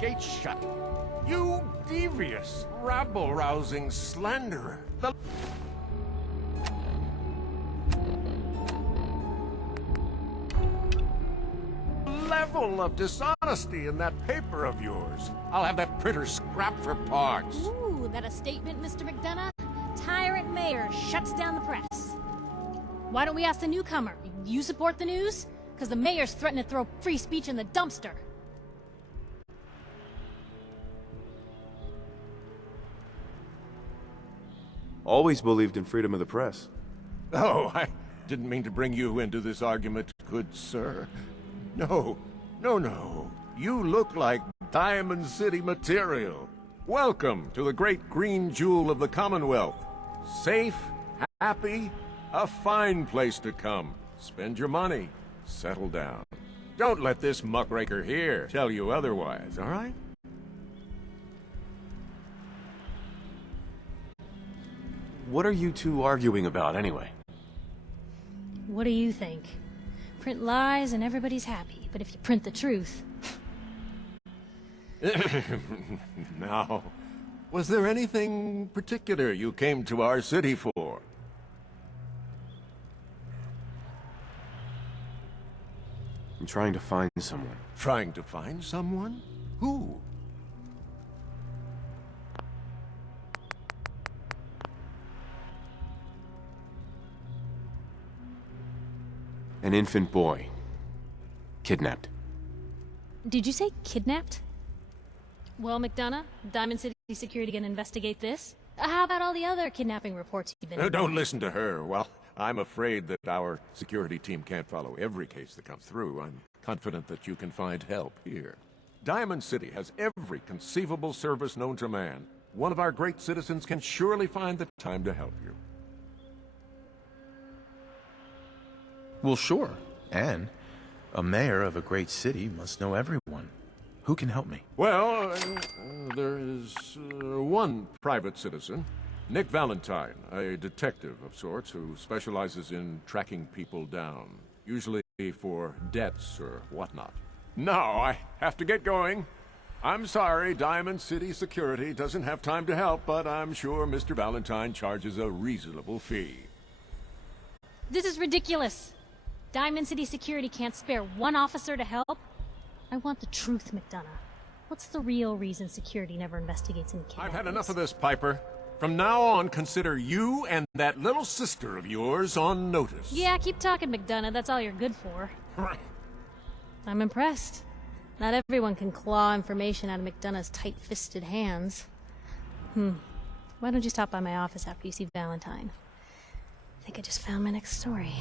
gates shut. You devious, rabble-rousing slanderer. The level of dishonesty in that paper of yours. I'll have that printer scrapped for parts. Ooh, that a statement, Mr. McDonough? Tyrant mayor shuts down the press. Why don't we ask the newcomer? You support the news? Because the mayor's threatening to throw free speech in the dumpster. Always believed in freedom of the press. Oh, I didn't mean to bring you into this argument, good sir. No. You look like Diamond City material. Welcome to the great green jewel of the Commonwealth. Safe, happy, a fine place to come. Spend your money. Settle down. Don't let this muckraker here tell you otherwise, all right? What are you two arguing about, anyway? What do you think? Print lies and everybody's happy, but if you print the truth... Now, was there anything particular you came to our city for? I'm trying to find someone. Trying to find someone? Who? An infant boy. Kidnapped. Did you say kidnapped? Well, McDonough, Diamond City Security can investigate this. How about all the other kidnapping reports you've been... Don't listen to her. Well, I'm afraid that our security team can't follow every case that comes through. I'm confident that you can find help here. Diamond City has every conceivable service known to man. One of our great citizens can surely find the time to help you. Well, sure. And a mayor of a great city must know everyone. Who can help me? Well, there is one private citizen, Nick Valentine, a detective of sorts who specializes in tracking people down, usually for debts or whatnot. Now, I have to get going. I'm sorry, Diamond City Security doesn't have time to help, but I'm sure Mr. Valentine charges a reasonable fee. This is ridiculous. Diamond City Security can't spare one officer to help? I want the truth, McDonough. What's the real reason security never investigates any kidnappings? I've had enough of this, Piper. From now on, consider you and that little sister of yours on notice. Yeah, keep talking, McDonough. That's all you're good for. I'm impressed. Not everyone can claw information out of McDonough's tight-fisted hands. Why don't you stop by my office after you see Valentine? I think I just found my next story.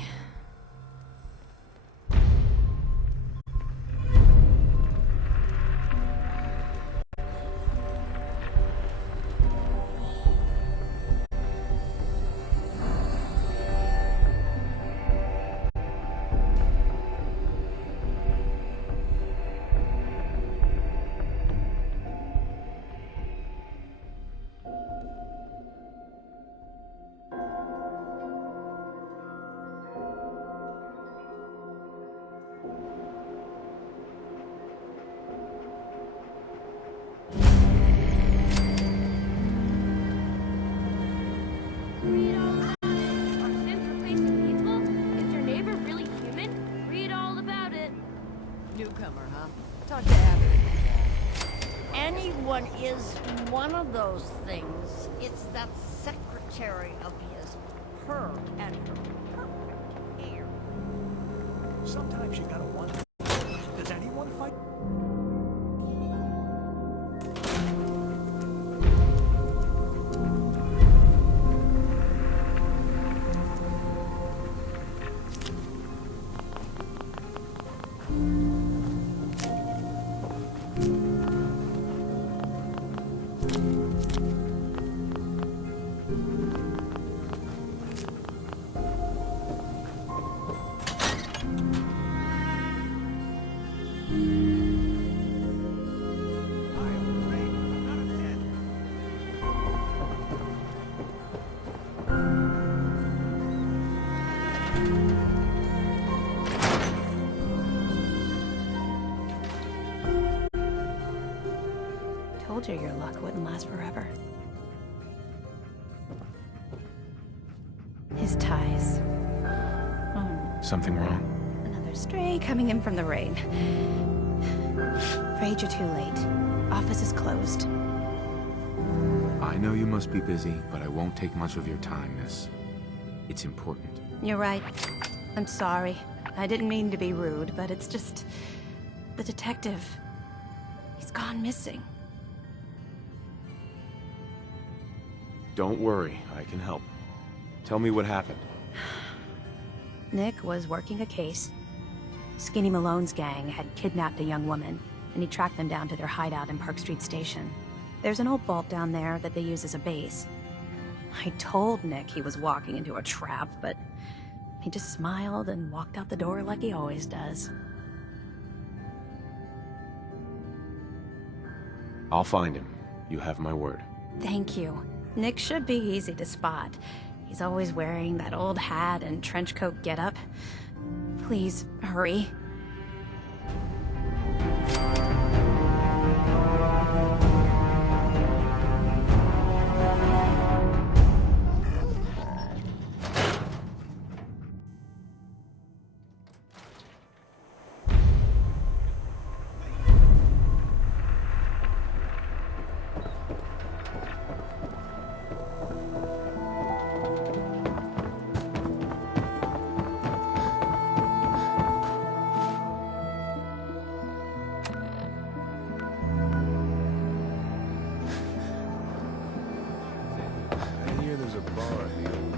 Anyone is one of those things. It's that secretary of his, her and her perfect hair. Sometimes you gotta wonder, does anyone fight? Told you your luck wouldn't last forever. His ties. Something wrong? Another stray coming in from the rain. Afraid you're too late. Office is closed. I know you must be busy, but I won't take much of your time, miss. It's important. You're right. I'm sorry. I didn't mean to be rude, but it's just... the detective... he's gone missing. Don't worry, I can help. Tell me what happened. Nick was working a case. Skinny Malone's gang had kidnapped a young woman, and he tracked them down to their hideout in Park Street Station. There's an old vault down there that they use as a base. I told Nick he was walking into a trap, but he just smiled and walked out the door like he always does. I'll find him. You have my word. Thank you. Nick should be easy to spot. He's always wearing that old hat and trench coat getup. Please, hurry. I hear there's a bar at the old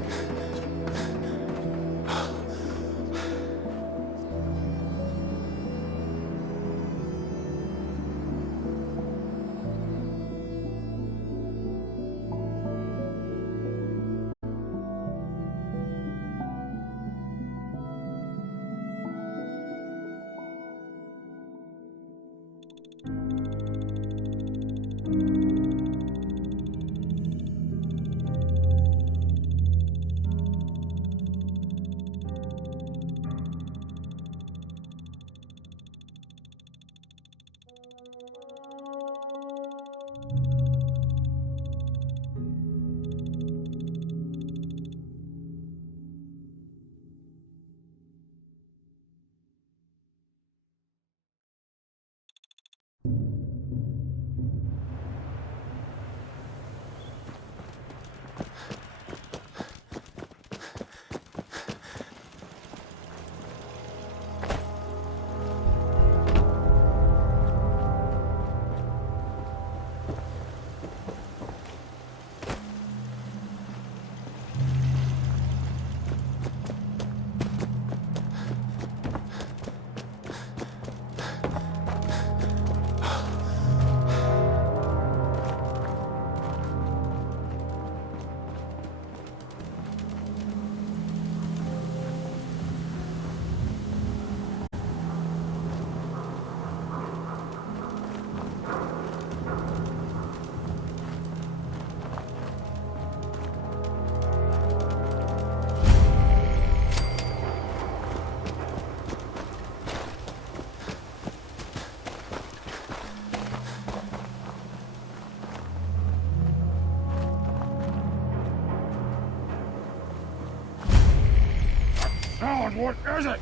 God, what is it?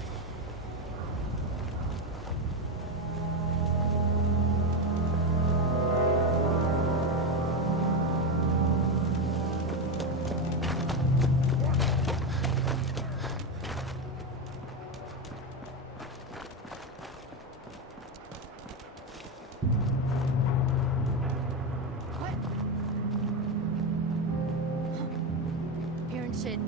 Here and Sid.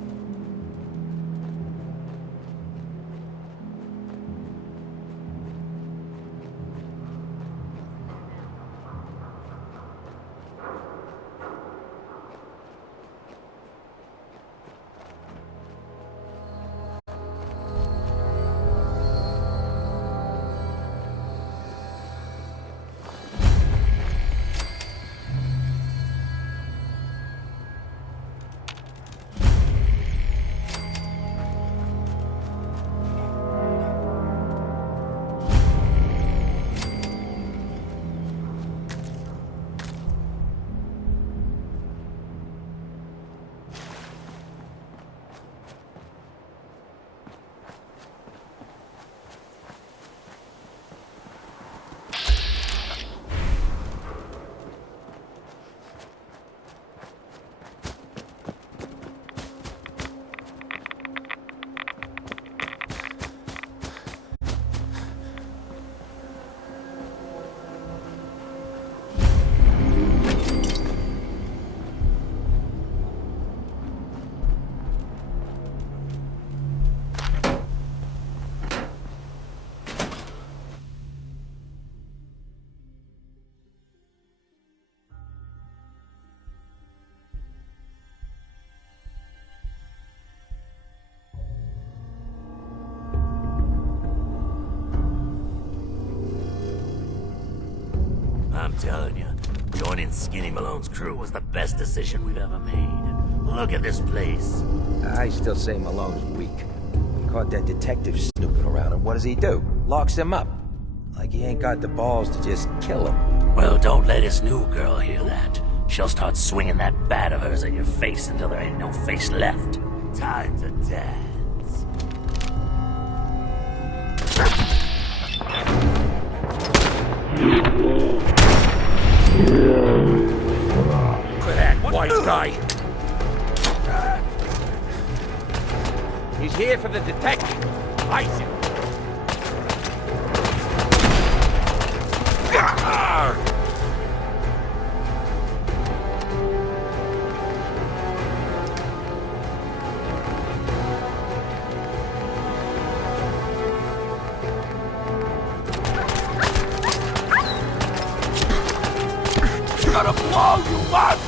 I'm telling you, joining Skinny Malone's crew was the best decision we've ever made. Look at this place. I still say Malone's weak. He caught that detective snooping around, and what does he do? Locks him up. Like he ain't got the balls to just kill him. Well, don't let his new girl hear that. She'll start swinging that bat of hers at your face until there ain't no face left. Time to dance. For that white guy. He's here for the detective. Ice him. Gonna blow you up!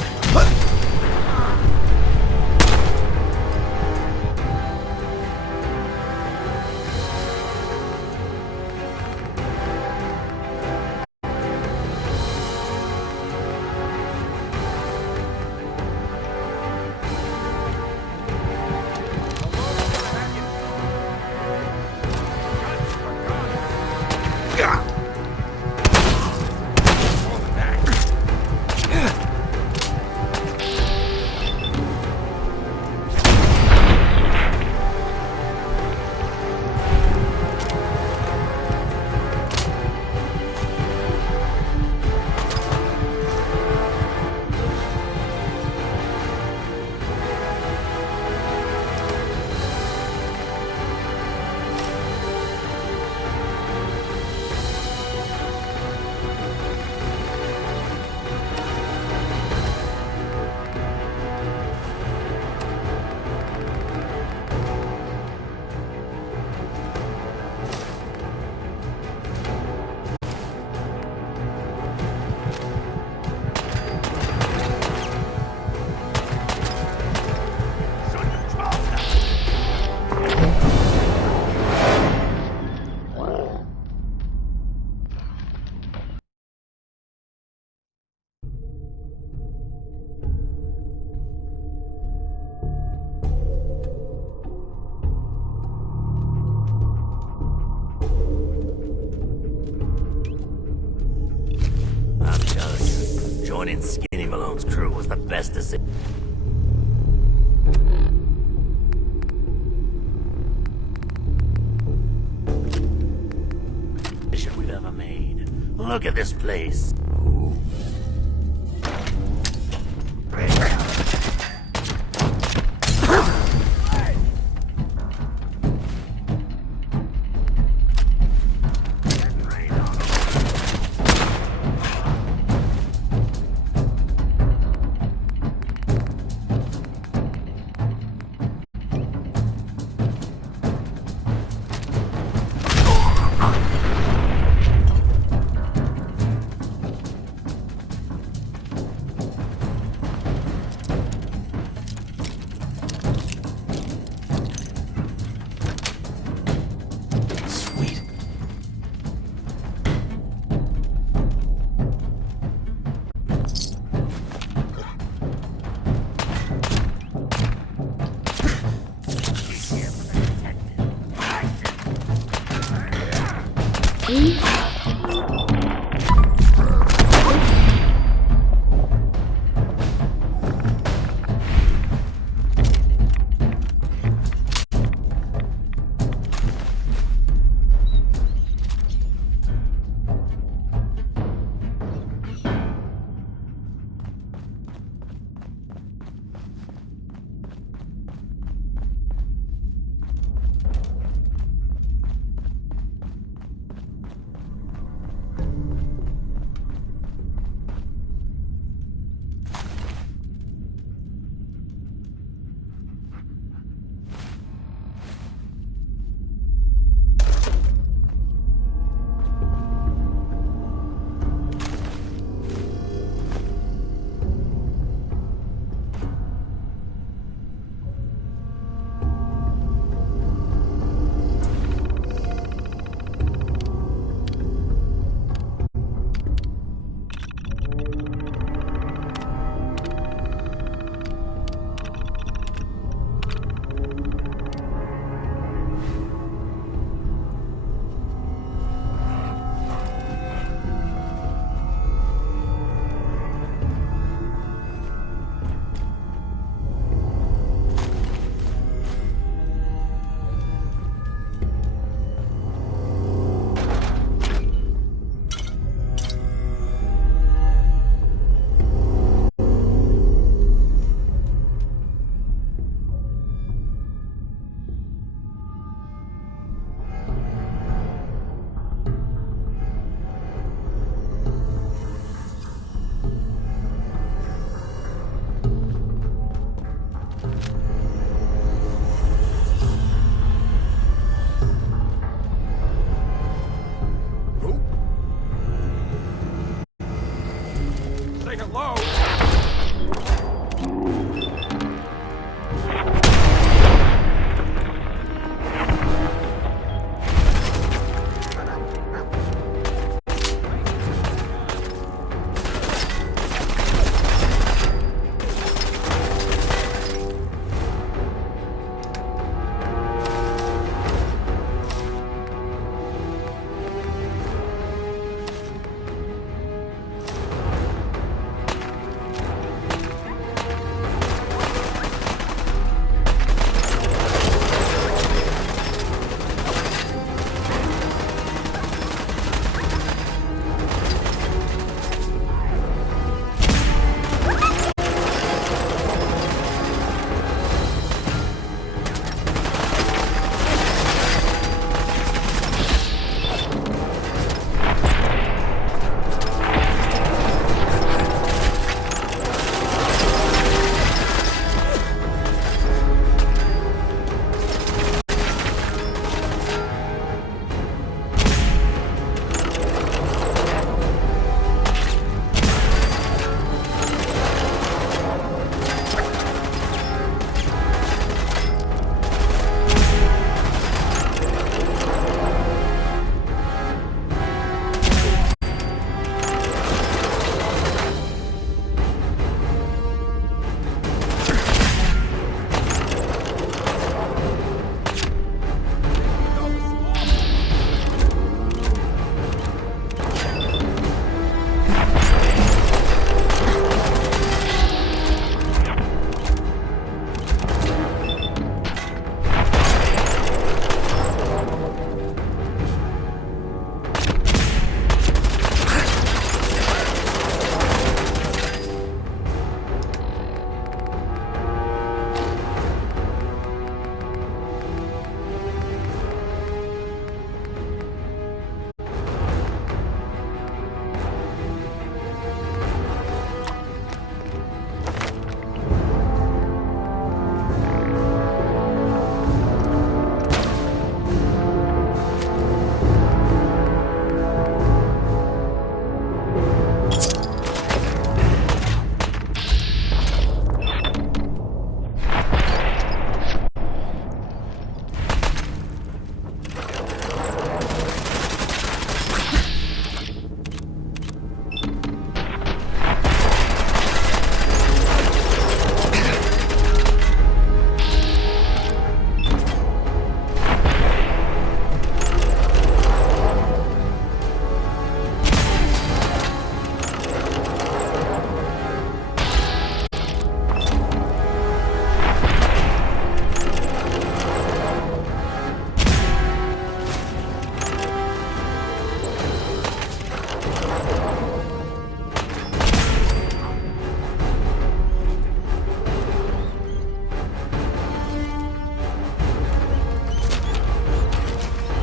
Joining Skinny Malone's crew was the best decision we've ever made. Look at this place. Ooh. Take it low!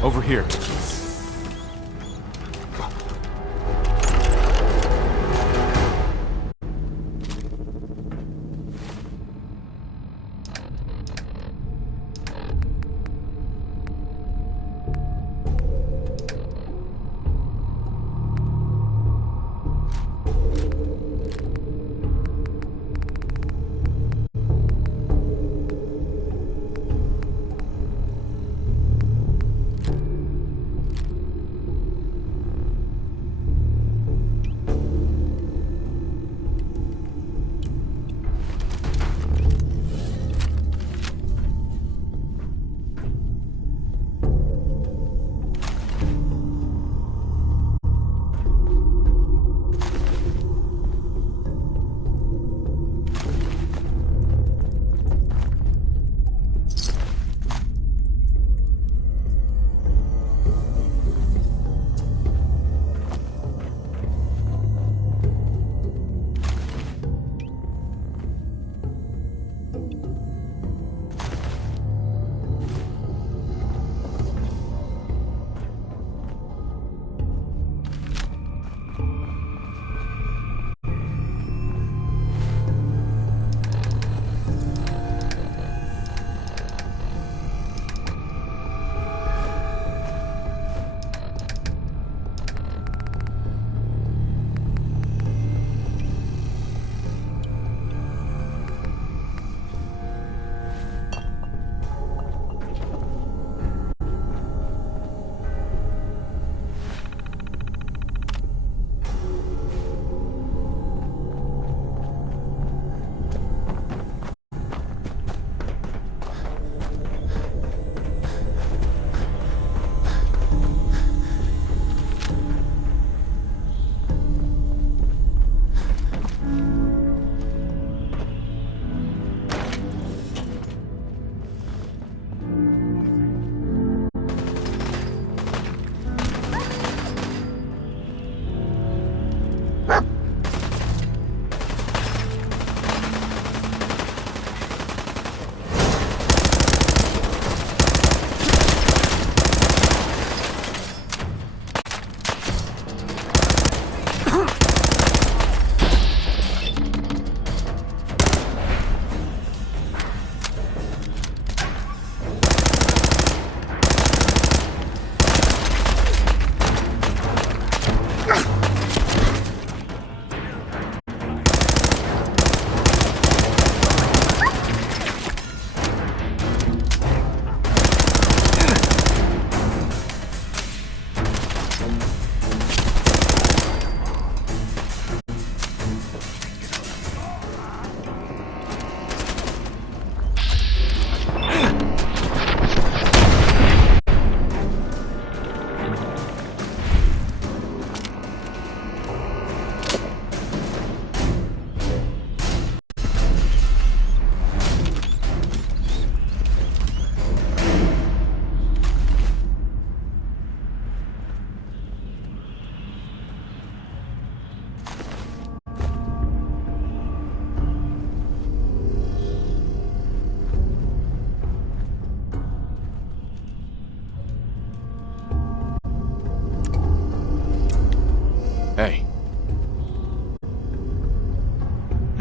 Over here.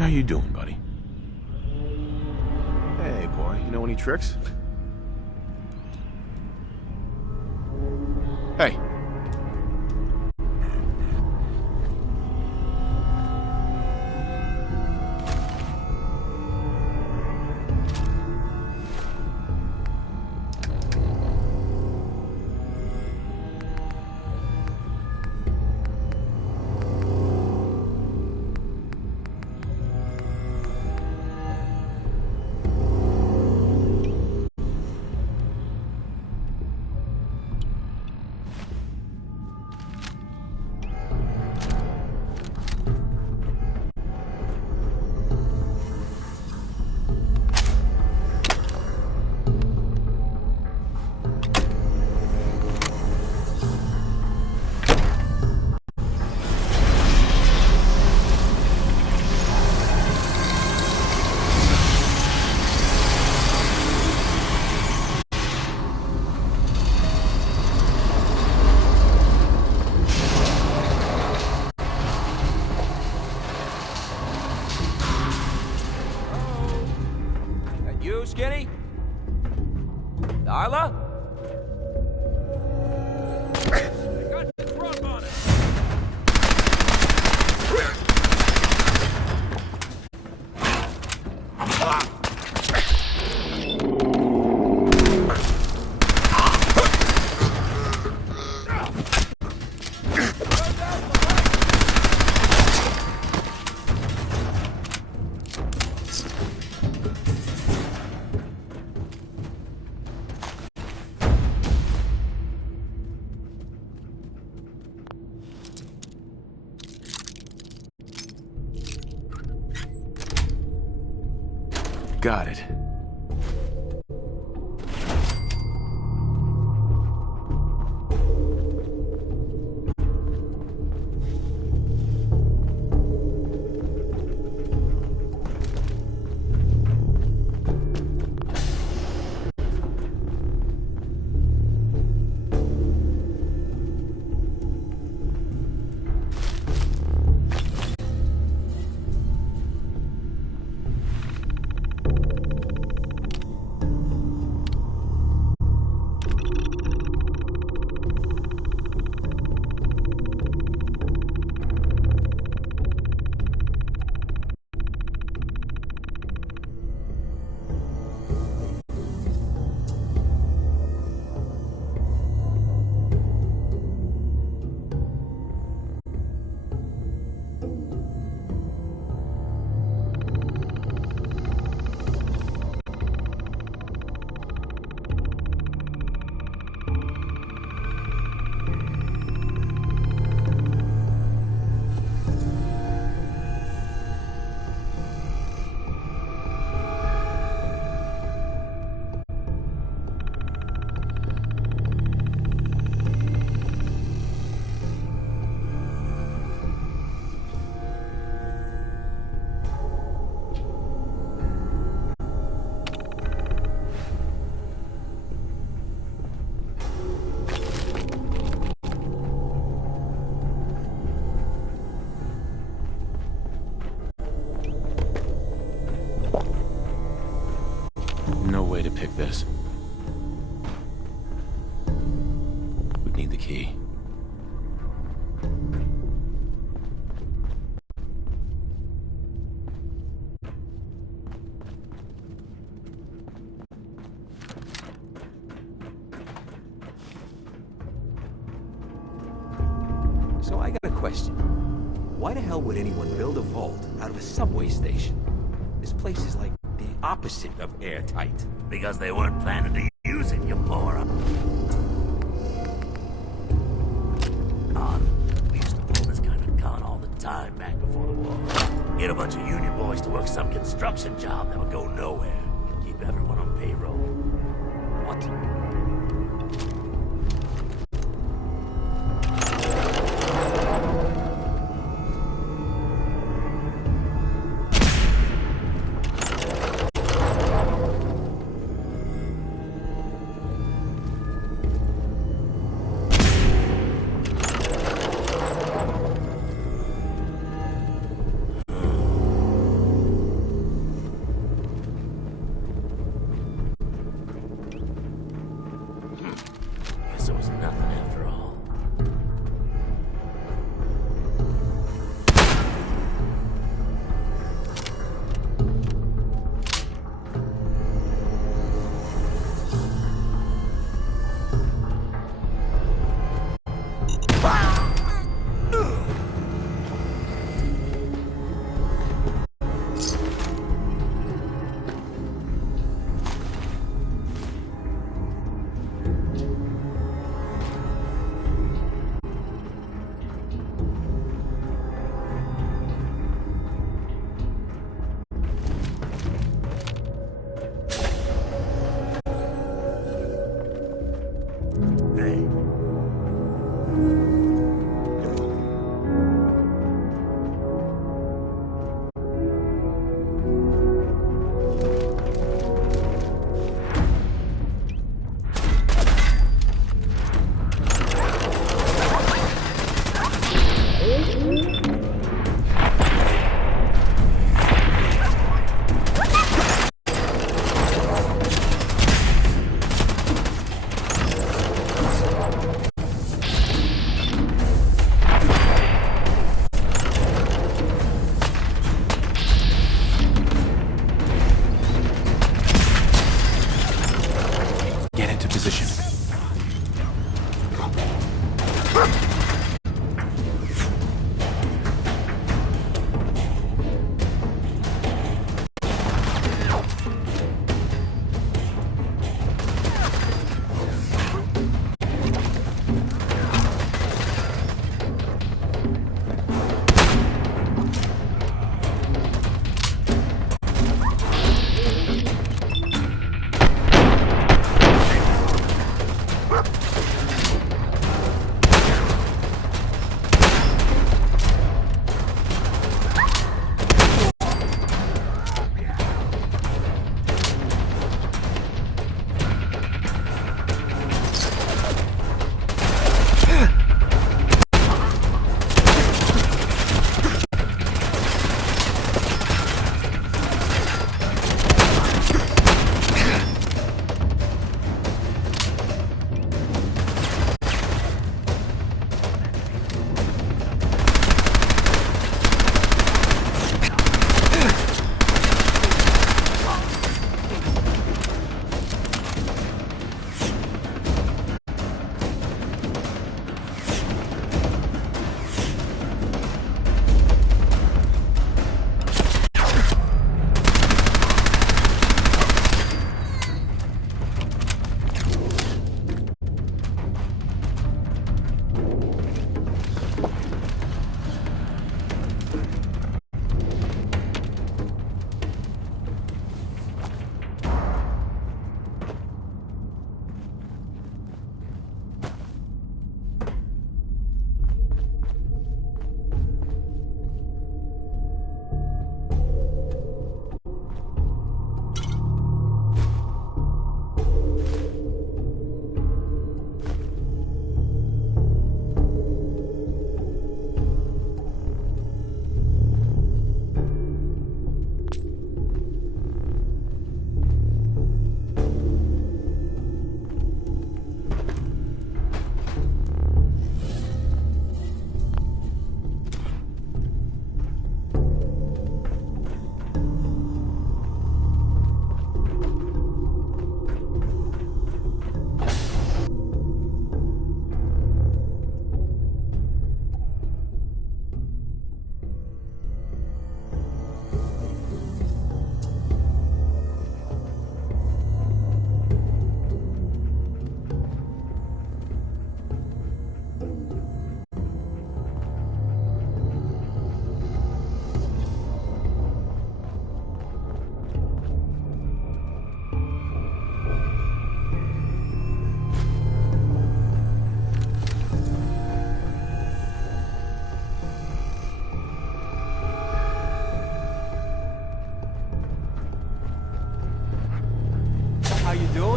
How you doing, buddy? Hey, boy, you know any tricks? Hey. You, Skinny? Darla? I got the drug on it. Got it. No way to pick this. Would need the key. So I got a question. Why the hell would anyone build a vault out of a subway station? This place is like the opposite of airtight. Because they weren't planning to use it, you moron. We used to pull this kind of gun all the time back before the war. Get a bunch of union boys to work some construction job that would go nowhere. Keep everyone on payroll. What?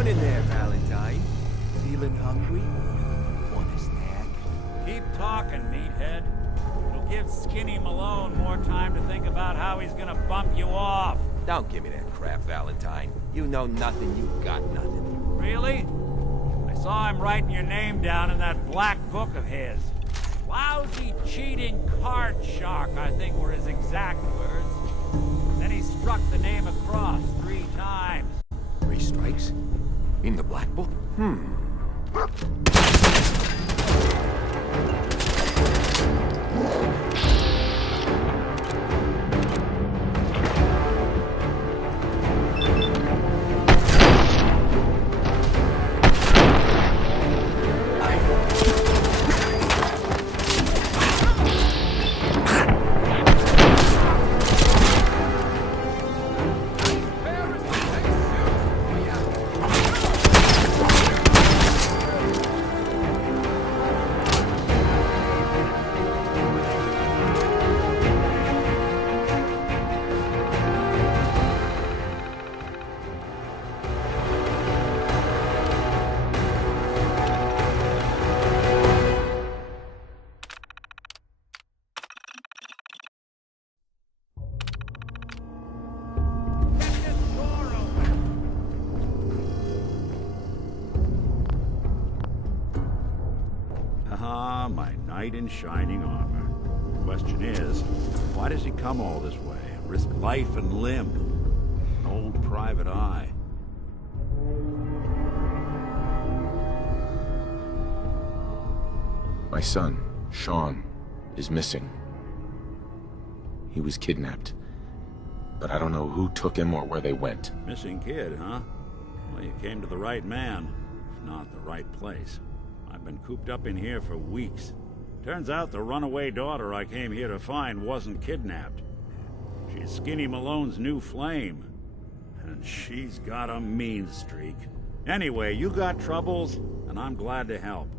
doing in there, Valentine? Feeling hungry? Want a snack? Keep talking, meathead. It'll give Skinny Malone more time to think about how he's gonna bump you off. Don't give me that crap, Valentine. You know nothing, you got nothing. Really? I saw him writing your name down in that black book of his. Lousy, cheating card shark, I think were his exact words. Then he struck the name across 3 times. 3 strikes? In the black book? Ah, my knight in shining armor. The question is, why does he come all this way? Risk life and limb? An old private eye. My son, Sean, is missing. He was kidnapped. But I don't know who took him or where they went. Missing kid, huh? Well, you came to the right man, if not the right place. I've been cooped up in here for weeks. Turns out the runaway daughter I came here to find wasn't kidnapped. She's Skinny Malone's new flame. And she's got a mean streak. Anyway, you got troubles, and I'm glad to help.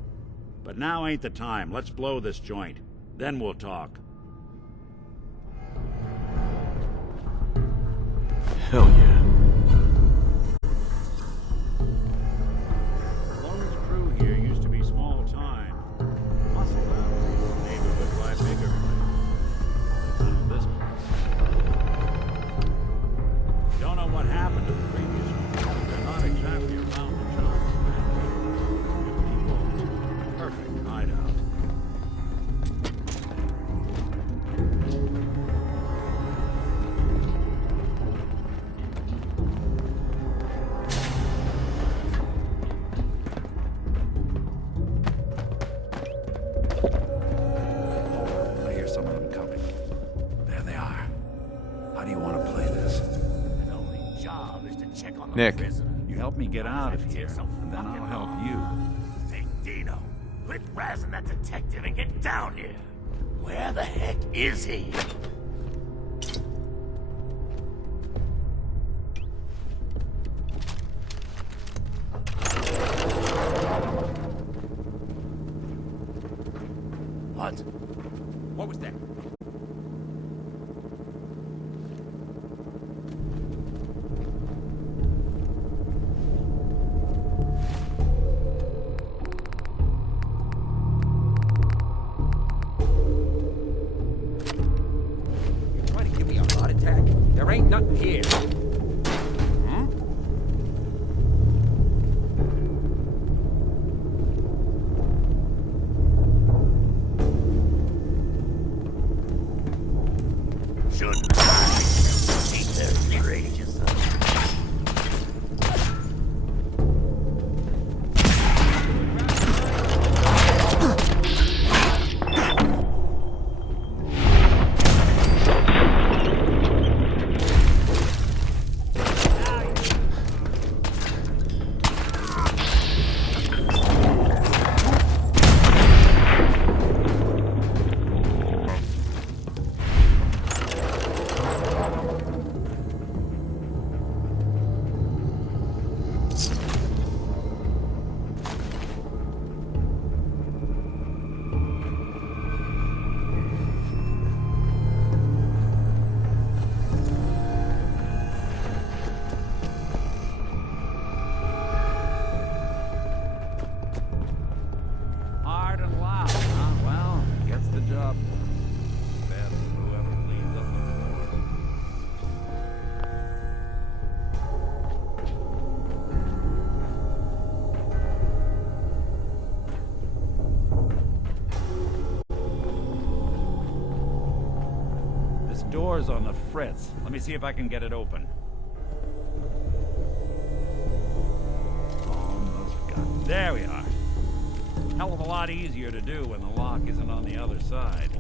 But now ain't the time. Let's blow this joint. Then we'll talk. Hell yeah. Malone's crew here used to be small time. Muscle out. Neighborhood by bigger place. They found this place. Don't know what happened to the previous ones. They're not exactly around the job. People, perfect hideout. I hear some of them coming. There they are. How do you want to play this? His only job is to check on the Nick. prisoner. You help me get out of here, Some and then fucking I'll help law. you. Hey, Dino, quit razzing that detective and get down here. Where the heck is he? What? What was that? You trying to give me a heart attack? There ain't nothing here. Shouldn't I? Ain't there courageous? door's on the fritz. Let me see if I can get it open. Almost got it. There we are. Hell of a lot easier to do when the lock isn't on the other side.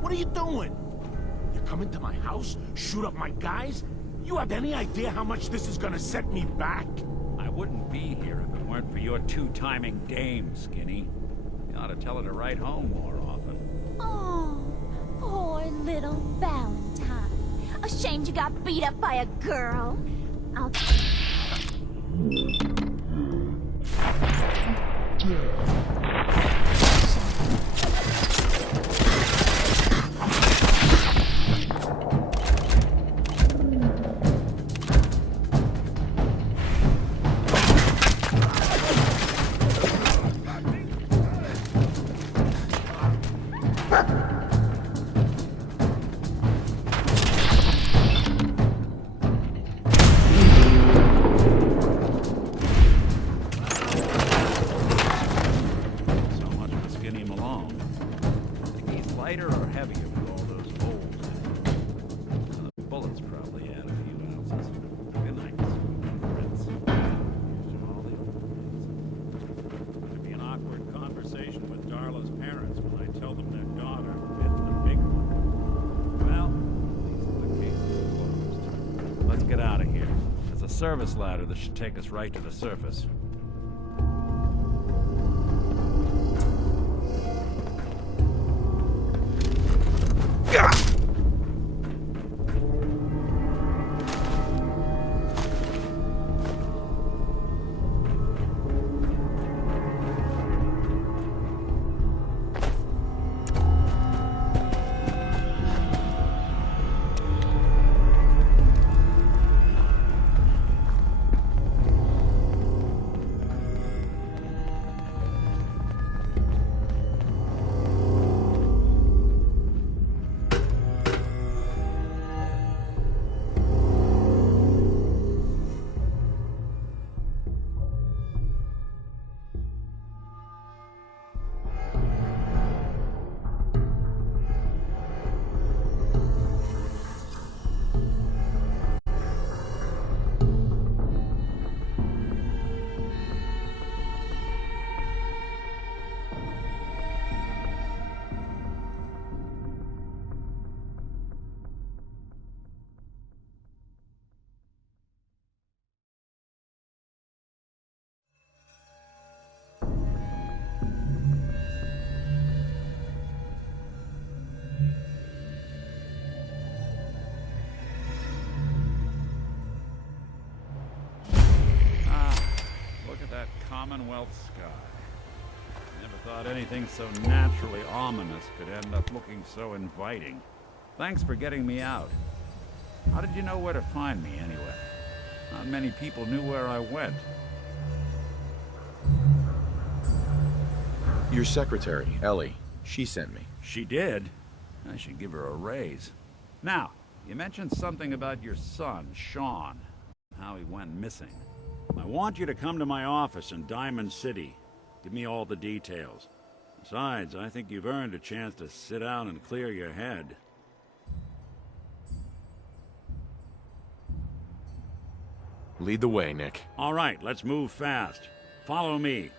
What are you doing? You come into my house, shoot up my guys? You have any idea how much this is gonna set me back? I wouldn't be here if it weren't for your two-timing dame, Skinny. You ought to tell her to write home more often. Oh, poor little Valentine. Ashamed you got beat up by a girl. I'll... Service ladder that should take us right to the surface. Commonwealth sky. Never thought anything so naturally ominous could end up looking so inviting. Thanks for getting me out. How did you know where to find me, anyway? Not many people knew where I went. Your secretary, Ellie, she sent me. She did? I should give her a raise. Now, you mentioned something about your son, Sean, and how he went missing. I want you to come to my office in Diamond City. Give me all the details. Besides, I think you've earned a chance to sit down and clear your head. Lead the way, Nick. All right, let's move fast. Follow me.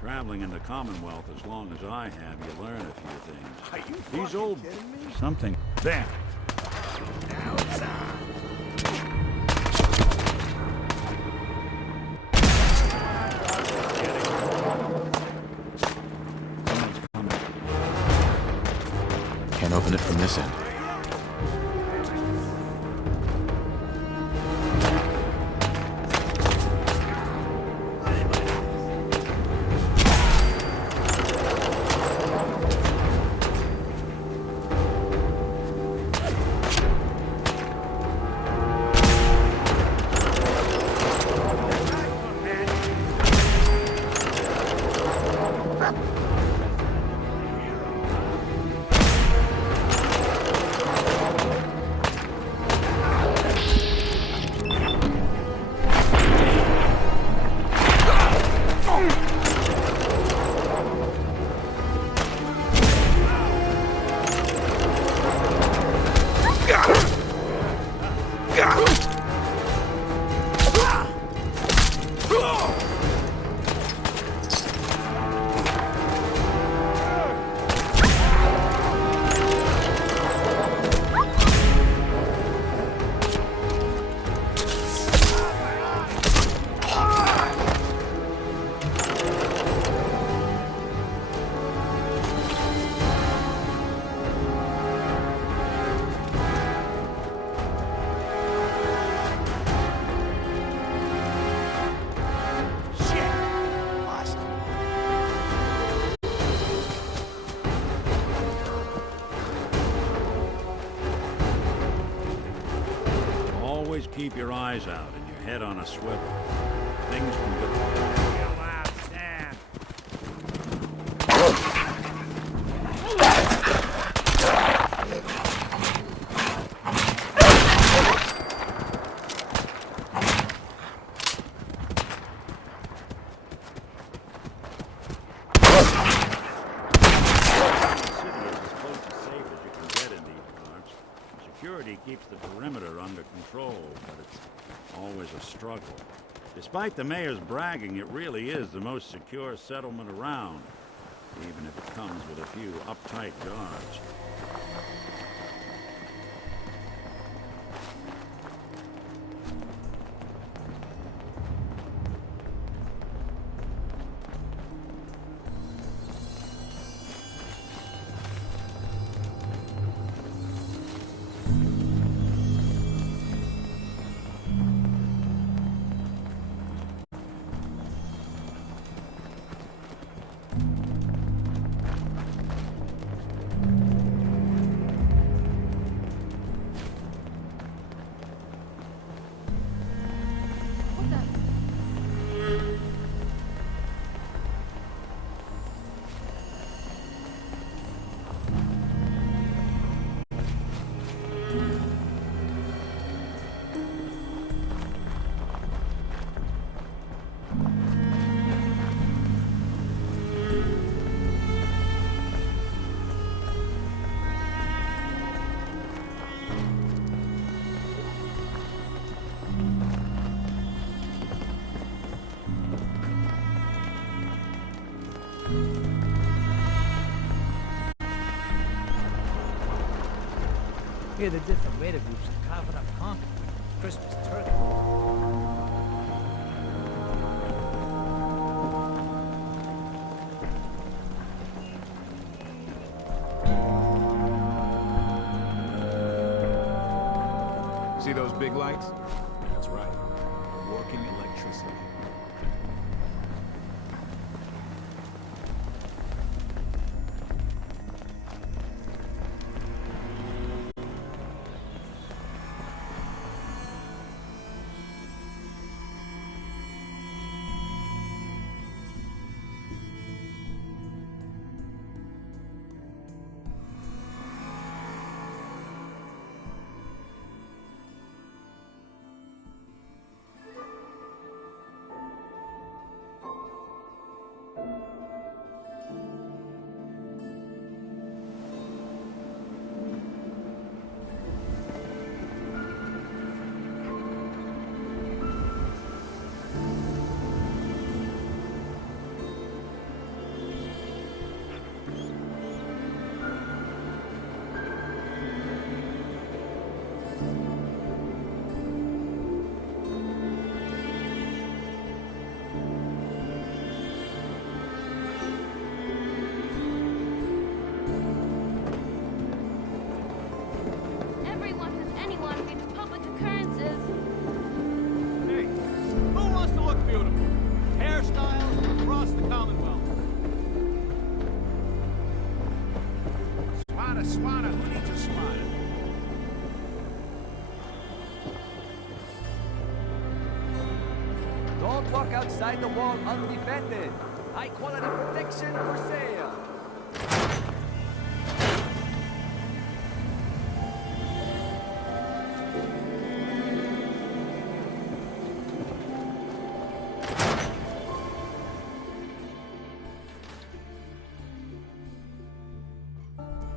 Traveling in the Commonwealth as long as I have, you learn a few things. Are you These fucking old... kidding me? Something... There! Can't open it from this end. always keep your eyes out and your head on a swivel. Things can go... Get loud, Stan. Security keeps the perimeter under control, but it's always a struggle. Despite the mayor's bragging, it really is the most secure settlement around, even if it comes with a few uptight guards. Here, the different raider groups are carving up concrete. Christmas turkey. See those big lights? That's right. Working electricity. Everyone who's anyone reads public occurrences. Hey, who wants to look beautiful? Hairstyles across the Commonwealth. Swatter, who needs a swatter? Don't walk outside the wall undefended. High quality protection for sale.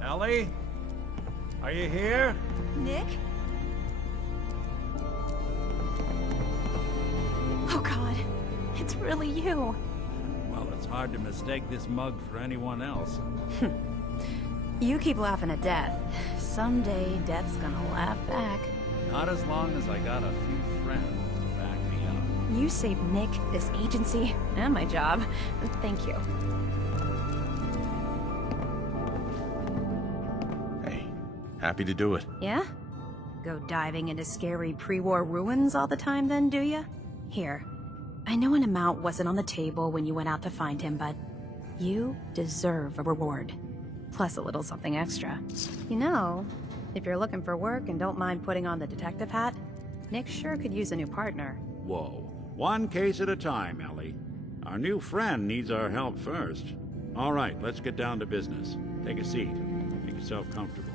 Ellie? Are you here? Nick? Oh God, it's really you. Well, it's hard to mistake this mug for anyone else. You keep laughing at death. Someday, death's gonna laugh back. Not as long as I got a few friends to back me up. You saved Nick, this agency, and my job. Thank you. Hey, happy to do it. Yeah? Go diving into scary pre-war ruins all the time then, do ya? Here, I know an amount wasn't on the table when you went out to find him, but you deserve a reward. Plus a little something extra. You know, if you're looking for work and don't mind putting on the detective hat, Nick sure could use a new partner. Whoa. One case at a time, Ellie. Our new friend needs our help first. All right, let's get down to business. Take a seat. Make yourself comfortable.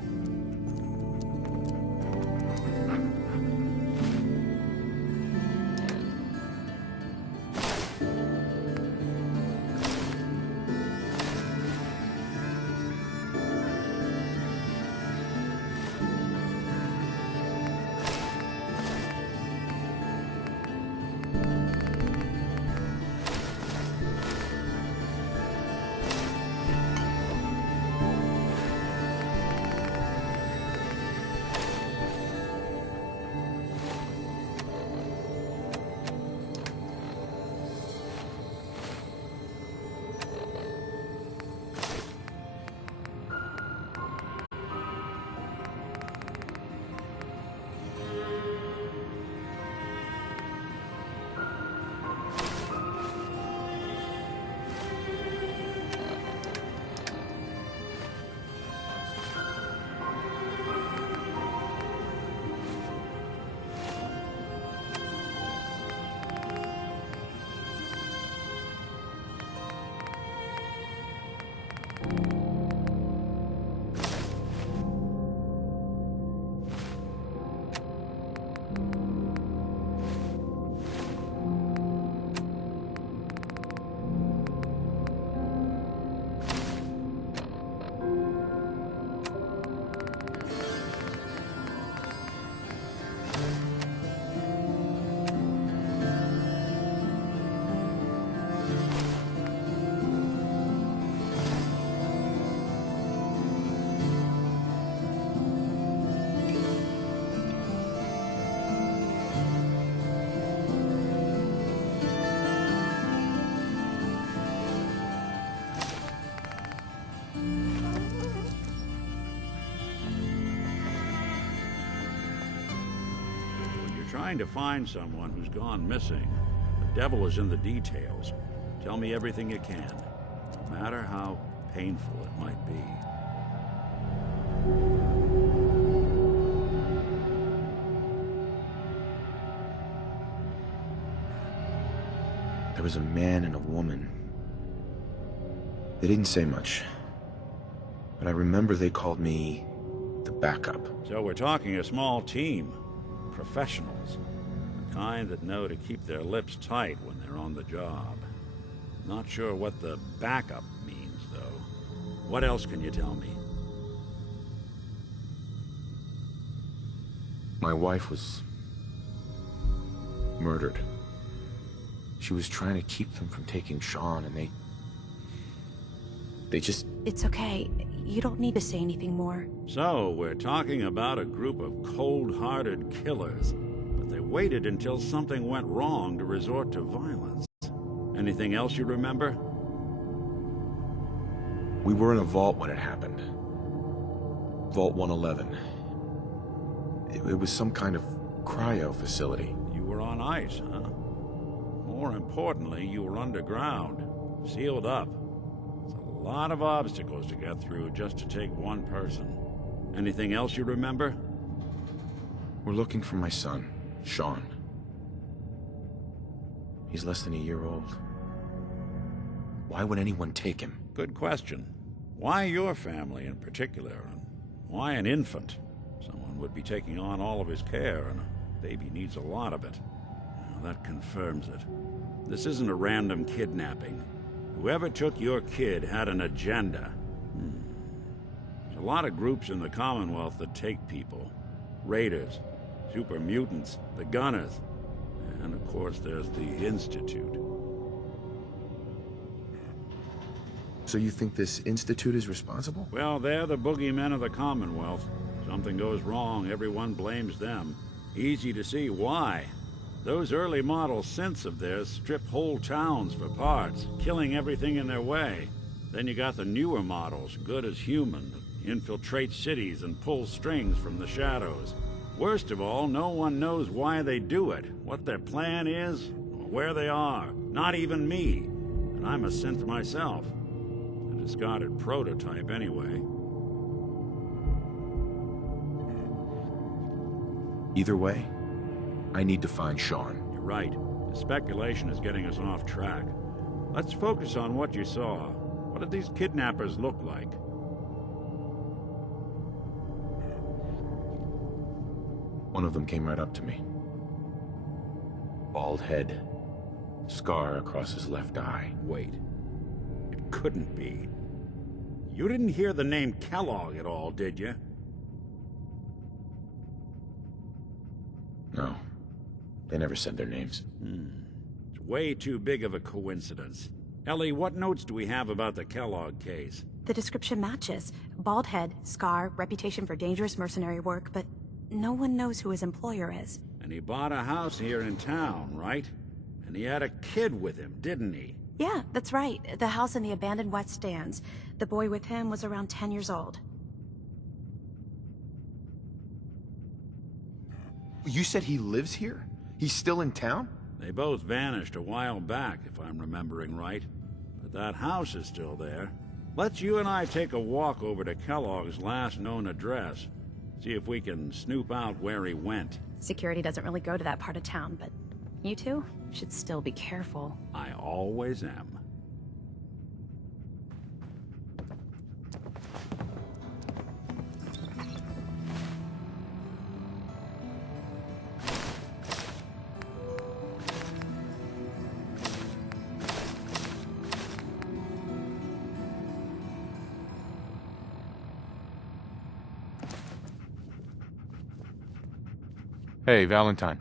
Trying to find someone who's gone missing. The devil is in the details. Tell me everything you can, no matter how painful it might be. There was a man and a woman. They didn't say much, but I remember they called me the backup. So we're talking a small team. Professionals. The kind that know to keep their lips tight when they're on the job. Not sure what the backup means, though. What else can you tell me? My wife was murdered. She was trying to keep them from taking Sean, and they just... It's okay. You don't need to say anything more. So, we're talking about a group of cold-hearted killers, but they waited until something went wrong to resort to violence. Anything else you remember? We were in a vault when it happened. Vault 111. It was some kind of cryo facility. You were on ice, huh? More importantly, you were underground, sealed up. A lot of obstacles to get through just to take one person. Anything else you remember? We're looking for my son, Sean. He's less than a year old. Why would anyone take him? Good question. Why your family in particular, and why an infant? Someone would be taking on all of his care, and a baby needs a lot of it. Well, that confirms it. This isn't a random kidnapping. Whoever took your kid had an agenda. There's a lot of groups in the Commonwealth that take people. Raiders, super mutants, the Gunners, and of course there's the Institute. So you think this Institute is responsible? Well, they're the boogeymen of the Commonwealth. Something goes wrong, everyone blames them. Easy to see why. Those early model synths of theirs strip whole towns for parts, killing everything in their way. Then you got the newer models, good as human, that infiltrate cities and pull strings from the shadows. Worst of all, no one knows why they do it, what their plan is, or where they are. Not even me. And I'm a synth myself. A discarded prototype anyway. Either way, I need to find Sean. You're right. The speculation is getting us off track. Let's focus on what you saw. What did these kidnappers look like? One of them came right up to me. Bald head. Scar across his left eye. Wait. It couldn't be. You didn't hear the name Kellogg at all, did you? No. They never said their names. It's way too big of a coincidence. Ellie, what notes do we have about the Kellogg case? The description matches. Bald head, scar, reputation for dangerous mercenary work, but no one knows who his employer is. And he bought a house here in town, right? And he had a kid with him, didn't he? Yeah, that's right. The house in the abandoned West Stands. The boy with him was around 10 years old. You said he lives here? He's still in town? They both vanished a while back, if I'm remembering right. But that house is still there. Let's you and I take a walk over to Kellogg's last known address. See if we can snoop out where he went. Security doesn't really go to that part of town, but you two should still be careful. I always am. Hey, Valentine.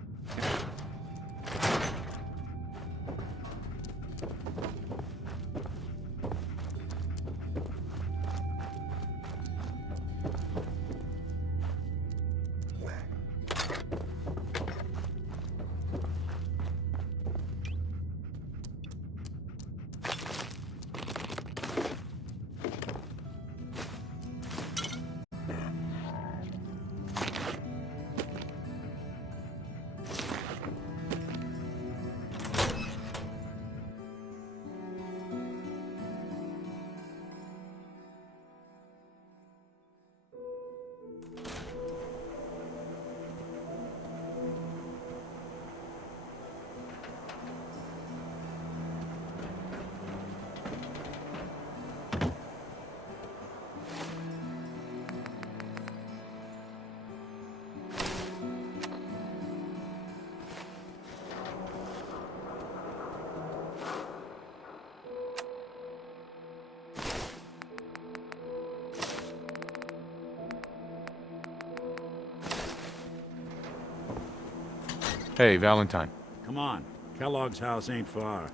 Hey, Valentine. Come on. Kellogg's house ain't far.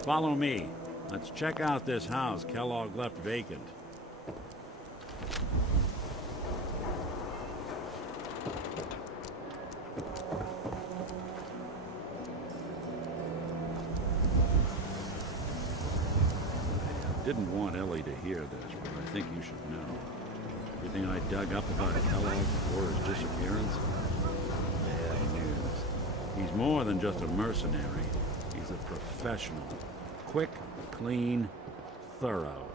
Follow me. Let's check out this house Kellogg left vacant. Didn't want Ellie to hear this, but I think you should know. Everything I dug up about Kellogg before his disappearance? Bad news. He's more than just a mercenary. He's a professional. Quick, clean, thorough.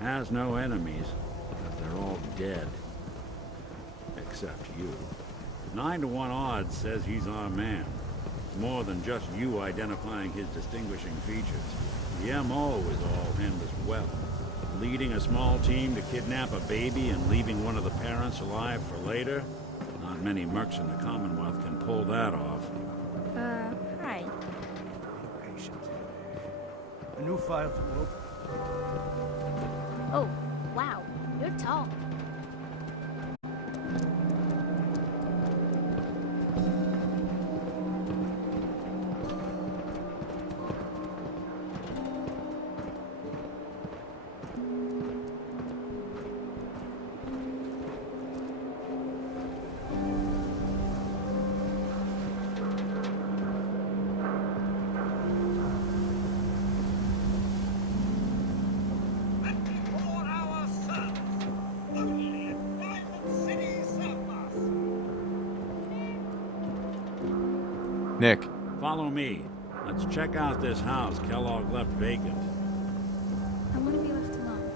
Has no enemies, because they're all dead. Except you. 9 to 1 odds says he's our man. More than just you identifying his distinguishing features. The M.O. is all him as well. Leading a small team to kidnap a baby and leaving one of the parents alive for later? Not many mercs in the Commonwealth can pull that off. Hi. Patient. A new file to open. Oh, wow. You're tall. Nick. Follow me. Let's check out this house Kellogg left vacant. I want to be left alone.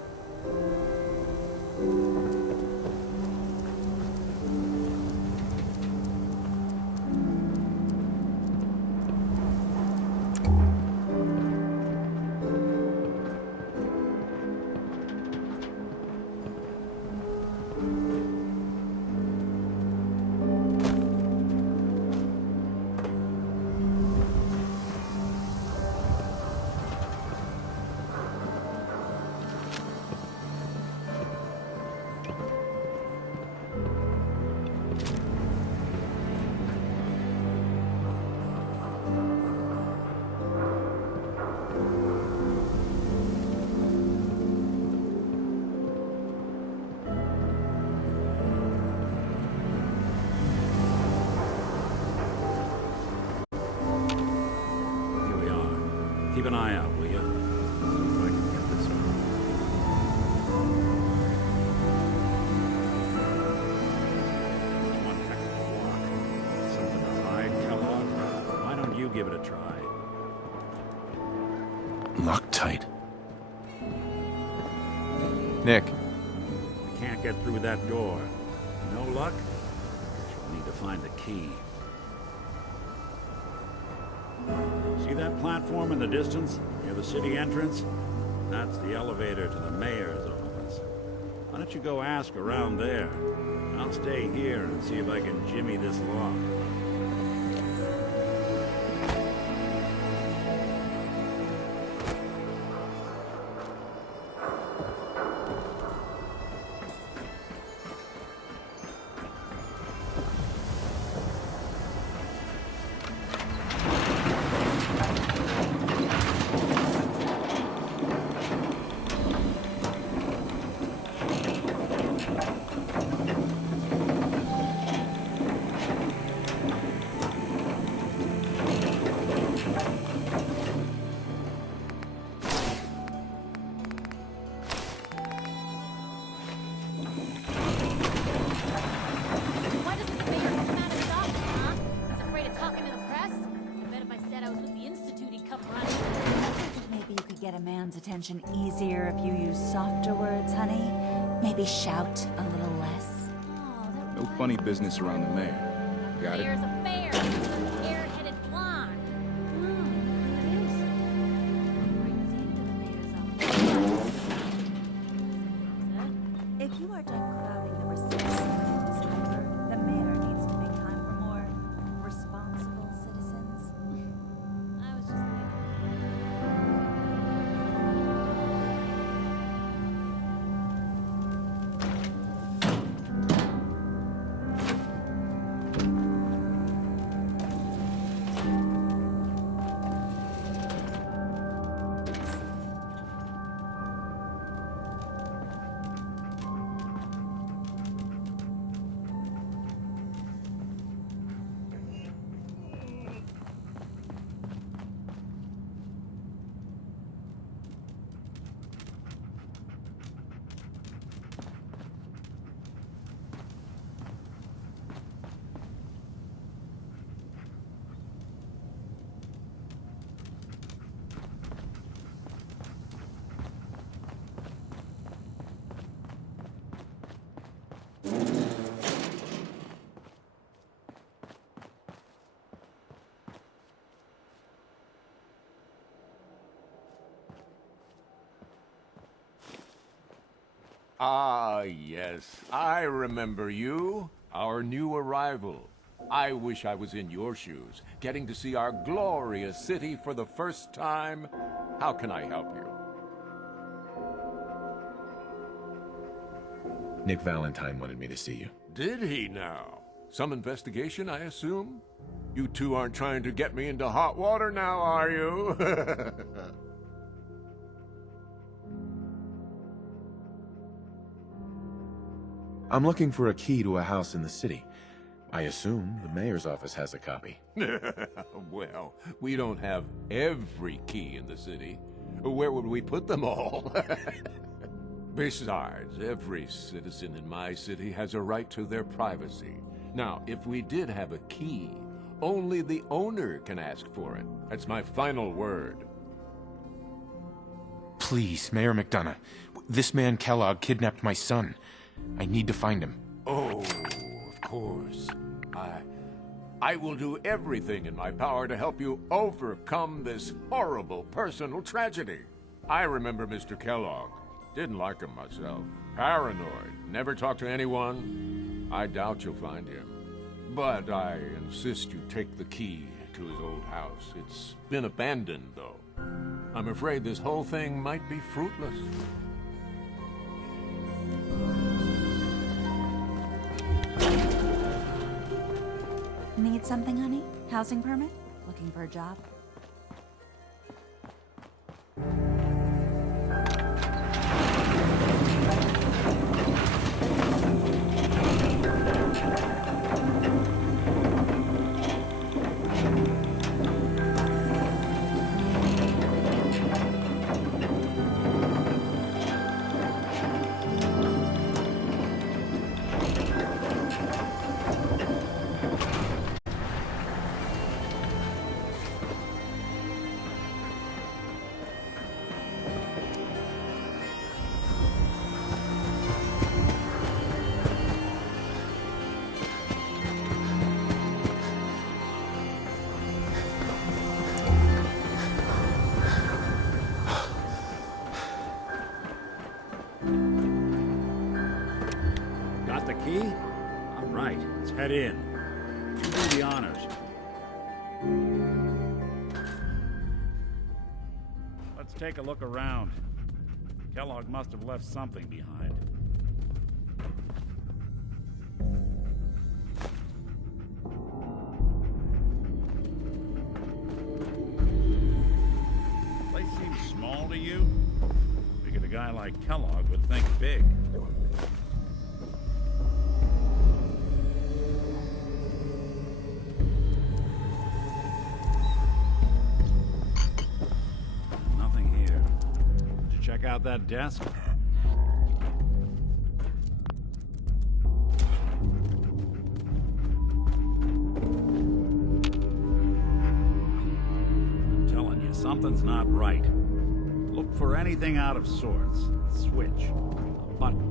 Keep an eye out, will you? See if I can get this one. One heck of a walk. Something to hide, Kellogg? Why don't you give it a try? Locked tight. Nick, I can't get through that door. No luck? She'll need to find the key. See that platform in the distance, near the city entrance? That's the elevator to the mayor's office. Why don't you go ask around there? I'll stay here and see if I can jimmy this lock. Why doesn't the mayor come out of his office, huh? He's afraid of talking to the press? I bet if I said I was with the Institute, he'd come running. Maybe you could get a man's attention easier if you use softer words, honey. Maybe shout a little less. No funny business around the mayor. Got it? Mayor's a bear. Air-headed blonde. If you are done crowding the reception, Miss Piper, the mayor needs to make time for more responsible citizens. I was just Ah, yes. I remember you. Our new arrival. I wish I was in your shoes, getting to see our glorious city for the first time. How can I help you? Nick Valentine wanted me to see you. Did he now? Some investigation, I assume? You two aren't trying to get me into hot water now, are you? I'm looking for a key to a house in the city. I assume the mayor's office has a copy. Well, we don't have every key in the city. Where would we put them all? Besides, every citizen in my city has a right to their privacy. Now, if we did have a key, only the owner can ask for it. That's my final word. please, Mayor McDonough. This man Kellogg kidnapped my son. I need to find him. Oh, of course. I will do everything in my power to help you overcome this horrible personal tragedy. I remember Mr. Kellogg. Didn't like him myself. Paranoid. Never talked to anyone. I doubt you'll find him. But I insist you take the key to his old house. It's been abandoned, though. I'm afraid this whole thing might be fruitless. Need something, honey? Housing permit? Looking for a job? the key? All right, let's head in. You do the honors. Let's take a look around. Kellogg must have left something behind. Place seems small to you? Figured a guy like Kellogg would think big. Nothing here. Did you check out that desk? I'm telling you, something's not right. Look for anything out of sorts. Switch. A button.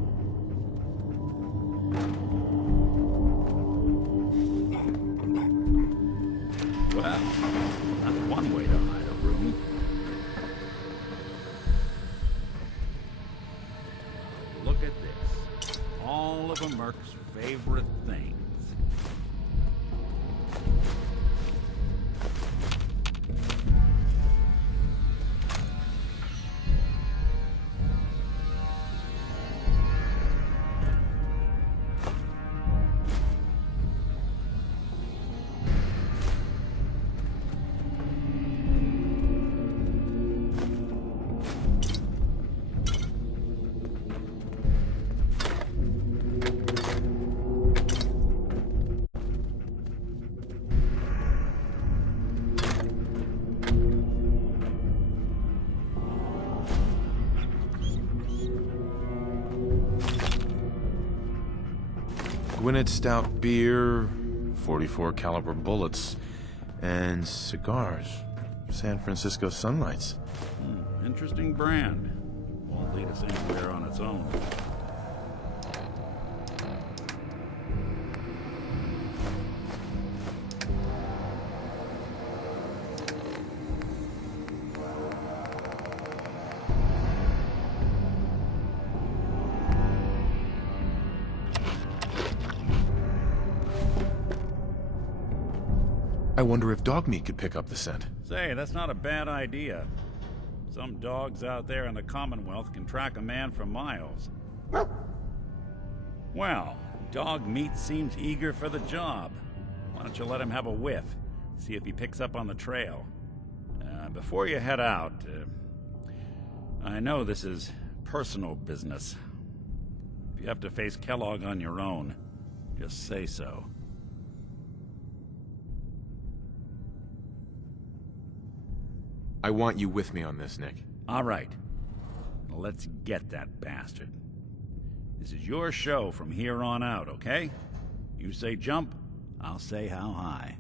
Well, that's one way to hide a room. Look at this. All of a Merc's favorite things. Gwinnett stout beer, 44 caliber bullets, and cigars. San Francisco Sunlights. Interesting brand. Won't lead us anywhere on its own. I wonder if dog meat could pick up the scent. Say, that's not a bad idea. Some dogs out there in the Commonwealth can track a man for miles. Well, dog meat seems eager for the job. Why don't you let him have a whiff? See if he picks up on the trail. Before you head out, I know this is personal business. If you have to face Kellogg on your own, just say so. I want you with me on this, Nick. All right. Let's get that bastard. This is your show from here on out, okay? You say jump, I'll say how high.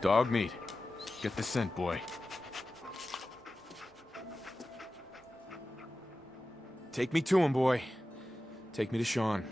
Dog meat. Get the scent, boy. Take me to him, boy. Take me to Sean.